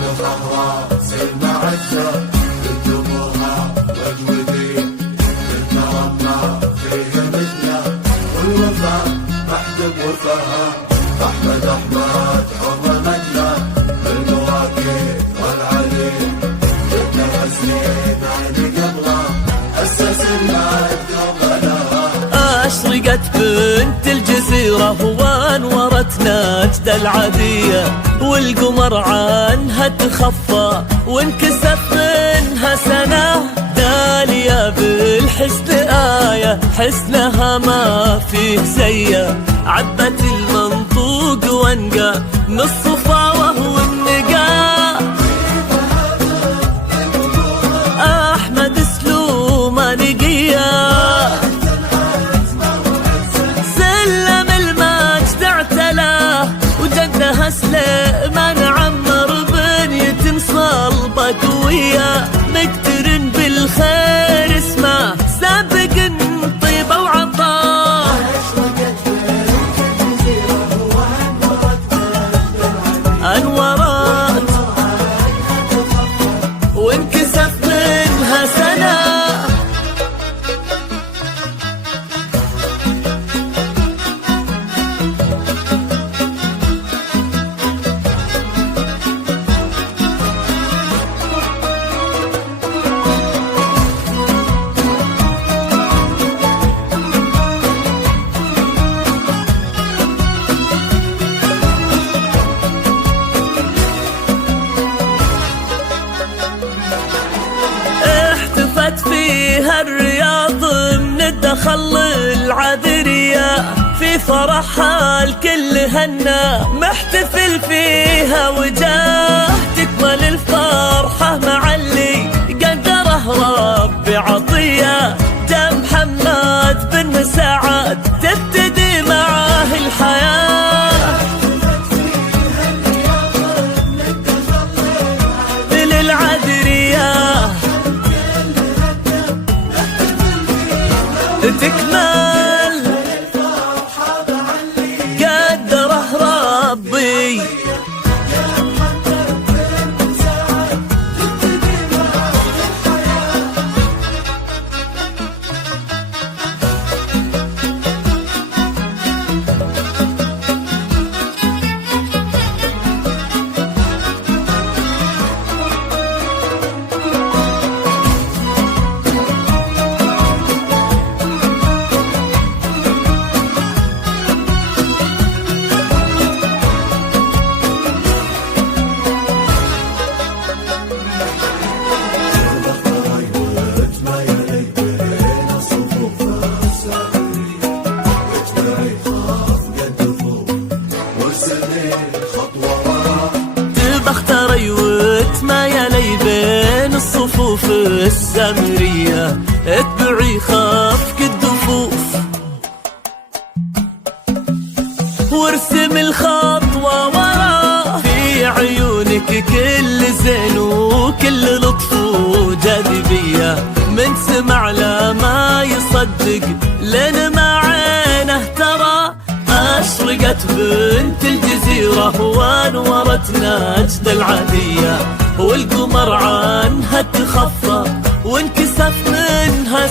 الخضراء سلمى عزة بالدموها والودين بالترمى فيه مثله والوفاء محجب وفاها أحمد حرمتنا بالمواكب والعليم جبنا حسين علي قبله أسس المجد وبناها. أشرقت بنت الجزيرة وانورت نجد العادية والقمر عنها تخفى وانكسف منها سنة دالية بالحسن آية حسنها ما فيه زيه عبت المنطوق وانقى من الصفاوة والنقاء أحمد سلومة نقية سلم المجد اعتلاه وجدها سليمان عمر بنية صلبة قوية مقترن بالخير اسمه سابق طيبة وعطاه أنورت وانكسف منها سنة. فيها الرياض من الدخل العذرية في فرحها الكل هنا محتفل فيها وجاه تكمل الفرحة مع اللي قدره ربي عطية جا محمد بن سعد تبتدي معاه الحياة للعذرية تكمل قدره ربي بختاري وتمايلي بين الصفوف السمرية اتبعي خفق الدفوف وارسم الخطوة وراه في عيونك كل زين وكل لطف وجاذبية من سمع لا ما يصدق لين ما عينه ترى أشرقت بنت الجزيرة وانورت نجد العادية والقمر عنها تخفى وانكسف منها